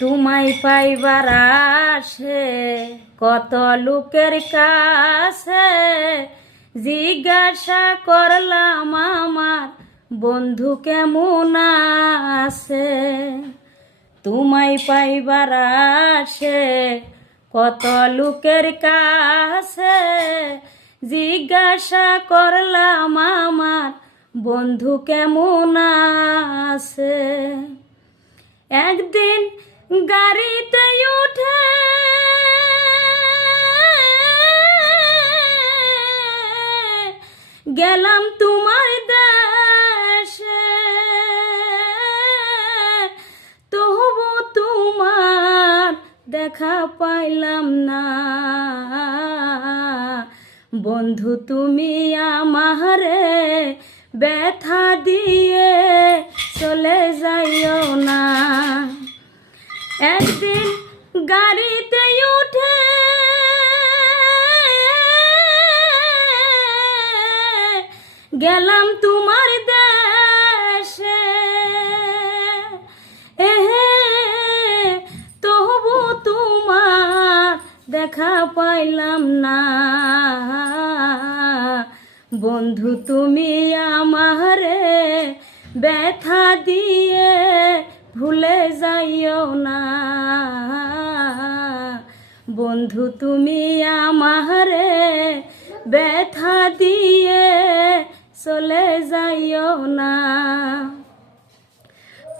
তোমায় পাইবার আসে কত লোকের কাছে, জিজ্ঞাসা করলাম আমার বন্ধু কেমন আছে। তোমায় পাইবার আসে কত লোকের কাছে, জিজ্ঞাসা করলাম আমার বন্ধু কেমন আছে। একদিন গাড়িতে উঠে গেলাম তোমার দেশে, তবু তোমার দেখা পাইলাম না। বন্ধু তুমি আমারে ব্যথা দিয়ে চলে যাইও না। একদিন গাড়িতে উঠে গেলাম তোমার দেশে, তবু তোমার দেখা পাইলাম না। বন্ধু তুমি আমারে ব্যথা দিয়ে ভুলে যাইও না। বন্ধু তুমি আমারে ব্যথা দিয়ে চলে যাইও না।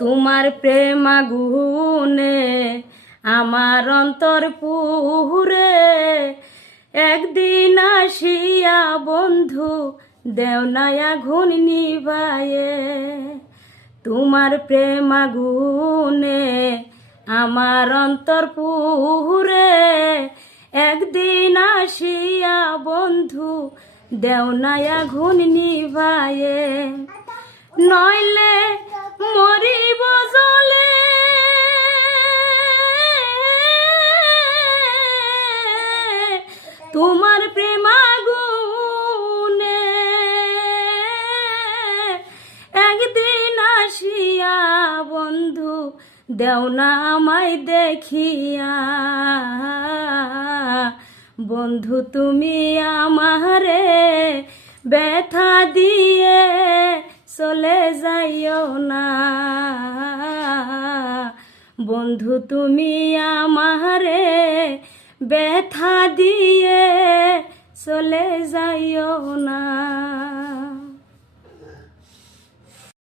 তোমার প্রেম আগুনে আমার অন্তর পুরে, একদিন আসিয়া বন্ধু দেও না আগুন নিভায়ে। তোমার প্রেম আগুনে আমার অন্তর পুরে, একদিন আসিয়া বন্ধু দেও না আগুন নিভায়ে। নইলে মরিব জলে তোমার প্রেম আগুনে, একদিন আসিয়া বন্ধু দেও না আমায় দেখিয়া। বন্ধু তুমি আমারে ব্যথা দিয়ে চলে যাইও না। বন্ধু তুমি আমারে ব্যথা দিয়ে চলে যাইও না।